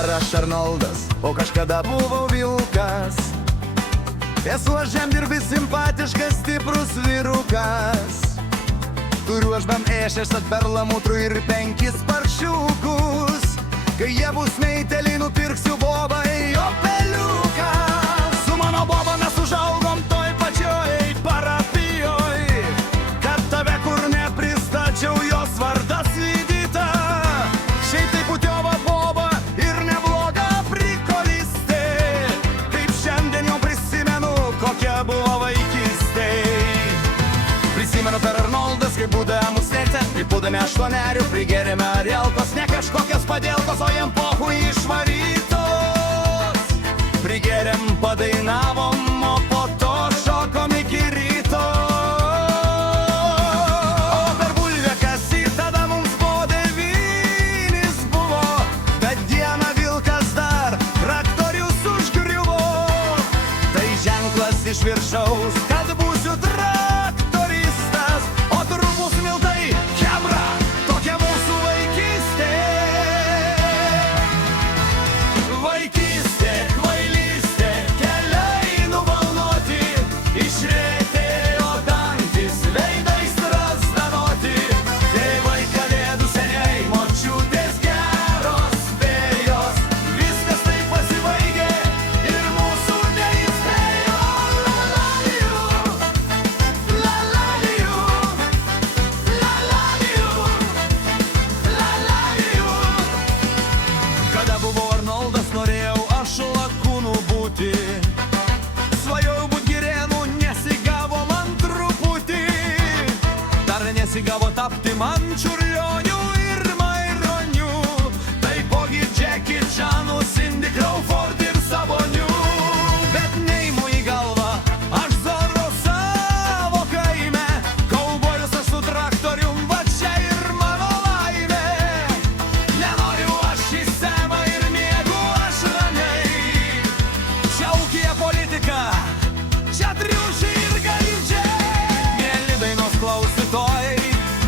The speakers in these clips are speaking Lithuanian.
Dabar aš Arnoldas, o kažkada buvau vilkas. Esu aš žemdirbis, simpatiškas, stiprus vyrukas. Turiu aš bem 6 perlamutrų ir 5 paršiukus. Kai jie bus meiteliai, nupirksiu bobą į Opeliuką. Su mano boba mes užaugom toj pačioj parapijoj. Kad tave kur nepristačiau, jos vardas Vydita. Šiaip tai putiova boba ir nebloga prikolistė. Kaip šiandien jau prisimenu, kokia buvo vaikystė. Prisimenu per Arnoldas, kai būdavo mus tėte. Kai būdami 8 prigerėme arielkos. Ne kažkokias padėlkos, o jiem pohui išvarytos. Prigerėm, padainavom, o po to šokom iki ryto. O per bulvę kasį tada mums po 9 buvo. Bet dieną vilkas dar traktorius užgriuvo. Tai ženklas iš viršaus, kad būsiu traktoristas. O turbus miltai, chebra, tokia mūsų vaikystė. Vaikystė, kvailystė, keliai nubalnoti. Išretėjo dantys, veidais strazdanoti. Tėvai kalėdų seniai, močiutės geros fėjos. Viskas taip pasibaigė ir mūsų neįspėjo. La-la-liu, la-la-liu, la-la-liu, la-la-liu. Kada buvau Arnoldas, norėjau aš lakūnu būti. Svajojau būt Girėnu, nesigavo man truputį. Dar nesigavo tapti man Čiurlioniu ir Maironiu. Taipogi Jackie Chanu, Cindy Crawford ir Saboniu. Bet neimu į galvą, aš Zorro savo kaime. Kaubojus aš su traktorium, va čia ir mano laimė. Nenoriu aš į semą ir miegu aš ramiai. Čia ūkija politika, čia triušiai ir gardžiai. Mėly dainos klausytojai,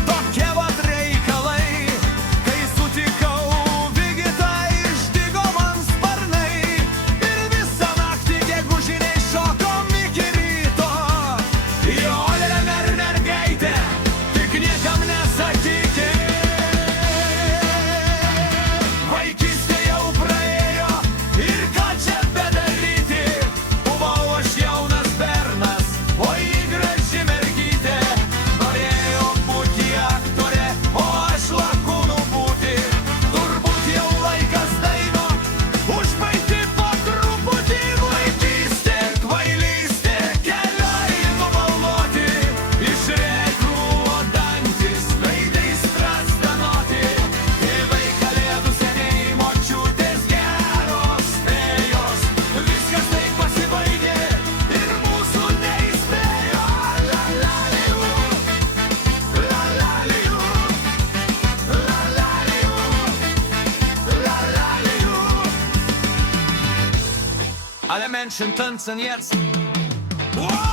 tokie vat reikalai. Kai sutikau Vigitą, išdygo man sparnai. Ir visą naktį gegužiniai šokom iki ryto. Jolė mergaitė, tik niekam nesakykit. Vaikystė jau praėjo ir ką čia bedaryti. Buvau aš jaunas bernas, o ji graži mergytė. Norėjo būti aktorė, o aš lakūnu būti. Turbūt jau laikas daino užbaigti po truputį. Vaikystė, kvailystė, keliai nubalnoti. Išrėkruvo dantys, veidai strazdanoti. Tėvai kalėdų seniai, močiutės geros fėjos. Viskas taip pasibaigė ir mūsų neįspėjo. La-la-liu, la-la-liu, la-la-liu, la-la-liu. Alle Menschen tanzen jetzt. Wow!